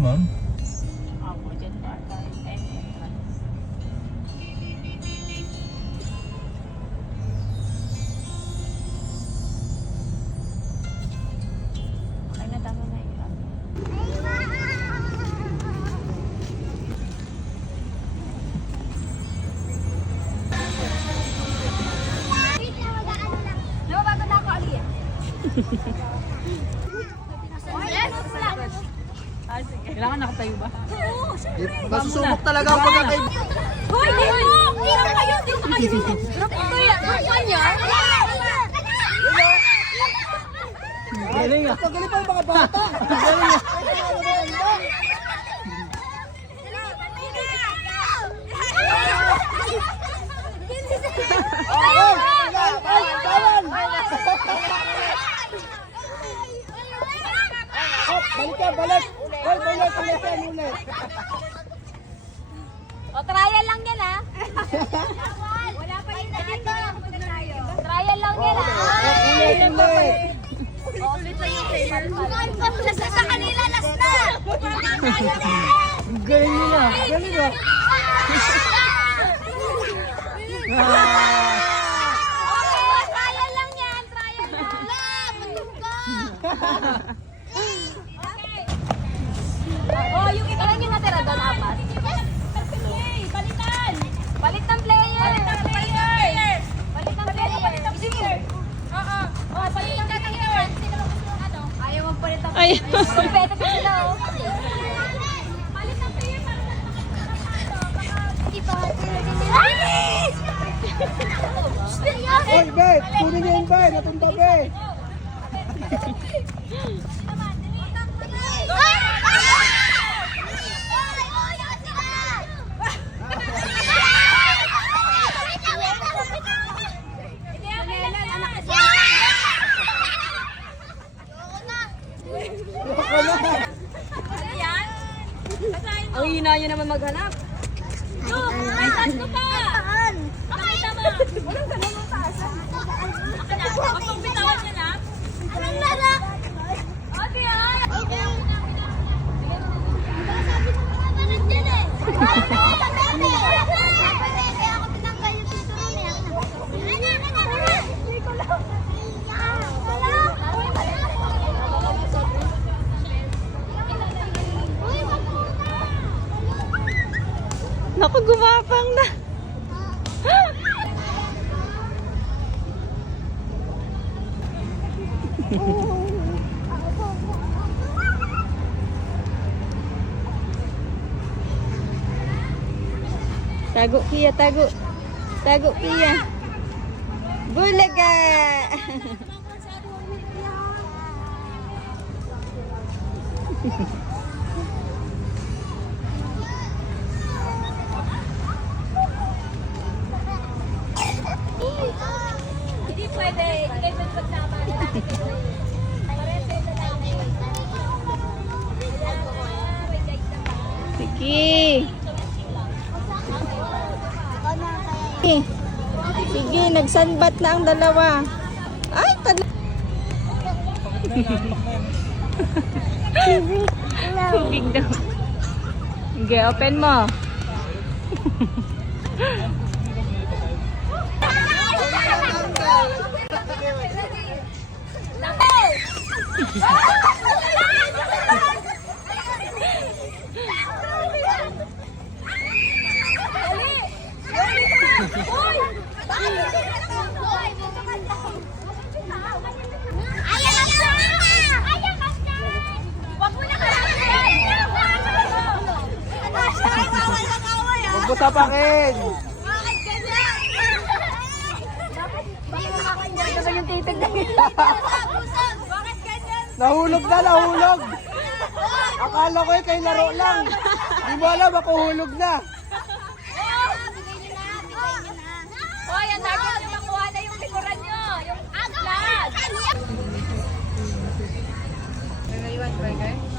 ma'am. Ako dyan pa tayo. Okay na, tama na yun. Lumabago na ako, Aliyah. Kailangan nakatayo ba? Oo, syempre. Masusubok talaga ang pagkakaib. Hoy, dito! Dito kayo! Dito kayo! Drop ko yan! Drop ko yan! Galing ah. Galing pa yung mga bata. Galing ah. Balik ka, balik. Ulit. O, trial lang yan, ha? Wala pa yung dito. Trial lang yan, ha? Ulit. Ulit pa yung trial. Sa kanila, last na! Galing nila. Galing ah. Okay, trial lang yan. Trial lang. Patog ka. Oh, yung ilan yung natira doon, apat? Balitan! Balik ng player! Balik ng player! Balik ng player! Oo. Oh, balik ng player! Ayaw magpalit ng player. Competitive sila, oh. Balik ng player para Oy, Bet. Kunin niyo yung Bet. Natunta, Bet. Ang hina nyo naman maghanap. Look! May taas ko pa! Pakita mo! Walang ganun ang taas. Kapag bitawan nyo na. Anong laro? Okay, ay! Sabi mo mga balat dyan eh! Kaya ako pinanggal yung dito mamaya. Hindi ko lang. Naku, gumapang na. Tago, Pia, tago. Tago, Pia. Bulaga! Hindi pwede. Hindi kayo magsama. Sige. Sige, nagsanbat na ang dalawa. Ay, tubig daw. Sige, open mo. Huwag mo sapakin. Bakit ganyan? Bakit yung titig na Bakit ganyan? Nahulog na, nahulog. Akala ko eh, kay laro lang. Di mo alam, ako hulog na. Bigay niyo na. Hoy, ang target niyo makuha na yung likuran niyo. Yung flag. Naiwan, burger?